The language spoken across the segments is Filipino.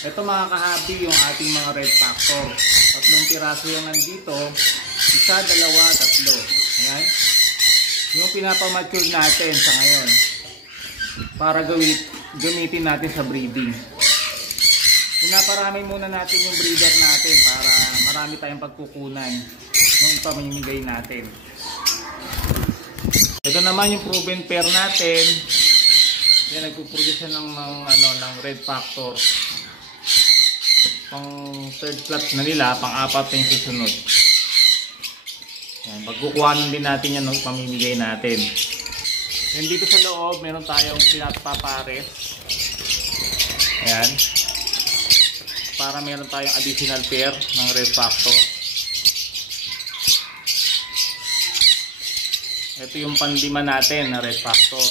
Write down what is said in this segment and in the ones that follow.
Ito mga kahabi, yung ating mga red factor. 3 piraso yung nandito. 1, 2, 3. Ayan. Yung pinapamature natin sa ngayon. Para gamitin natin sa breeding. Pinaparami muna natin yung breeder natin para marami tayong pagkukunan nung ipamimigay natin. Ito naman yung proven pair natin. Yan, nagpuproduce ng red factor. Pang 3rd plot na nila, pang 4 na yung susunod. Yan, pagkukuhanan din natin yan nung pamimigay natin. Yan, dito sa loob, meron tayong pinagpapares. Ayan. Para meron tayong additional pair ng red factor. Ito yung pandima natin na red factor.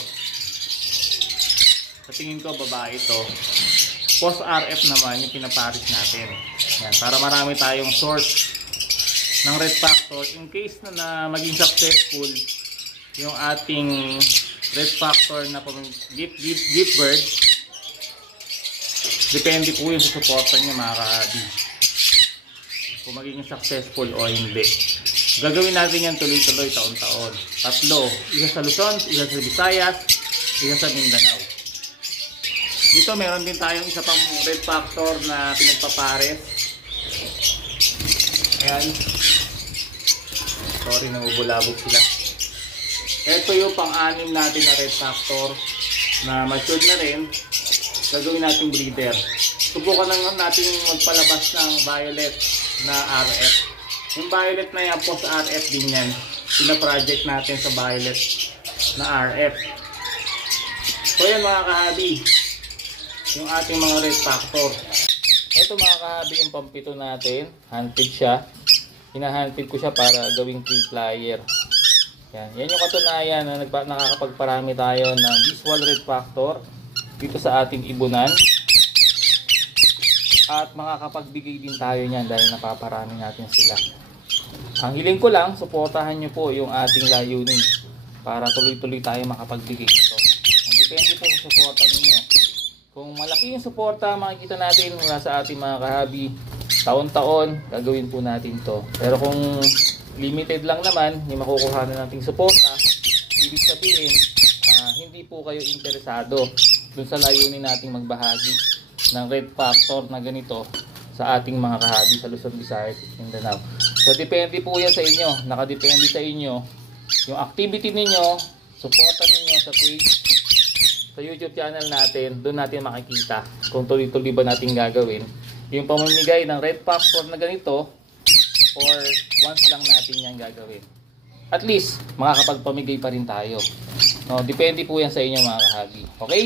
Sa tingin ko babae ito. Post RF naman yung pinaparis natin. Yan, para marami tayong source ng red factor in case na maging successful yung ating red factor na gift bird. Depende po yung sa suporta niya mga kahabi. Kung magiging successful o hindi. Gagawin natin yan tuloy-tuloy taon-taon. 3. Isa sa Luzon, isa sa Visayas, isa sa Mindanao. Dito meron din tayong isa pang red factor na pinagpapares. Ayan. Sorry, nangubulabog sila. Ito yung pang-6 natin na red factor na matured na rin. Gagawin natin breeder. Subukan lang natin magpalabas ng violet na RF. Yung violet na yan, post RF din yan. Pina-project natin sa violet na RF. So yan mga kahabi, yung ating mga red factor. Ito mga kahabi yung pampito natin. Handpid siya. Hinahandpid ko siya para gawing pre-flyer. Yan yung katunayan na nakakapagparami tayo ng visual red factor dito sa ating ibunan. At makakapagbigay din tayo niyan dahil napaparami natin sila. Ang hiling ko lang, suportahan nyo po yung ating layunin para tuloy-tuloy tayo makapagbigay nito. Depende po sa suporta ninyo. Kung malaki yung suporta makikita natin mula sa ating mga kahabi, taon-taon gagawin po natin to. Pero kung limited lang naman yung makukuha na nating suporta, ibig sabihin hindi po kayo interesado dun sa layunin nating magbahagi ng red factor na ganito sa ating mga kahabi sa Luzon, Visayas, Mindanao. So depende po yan sa inyo. Nakadepende sa inyo yung activity ninyo, suporta ninyo sa page, sa YouTube channel natin. Doon natin makikita kung tuloy-tuloy ba natin gagawin yung pamamigay ng red factor na ganito or once lang natin yan gagawin. At least makakapagpamigay pa rin tayo. No, depende po yan sa inyo mga kahabi. Okay?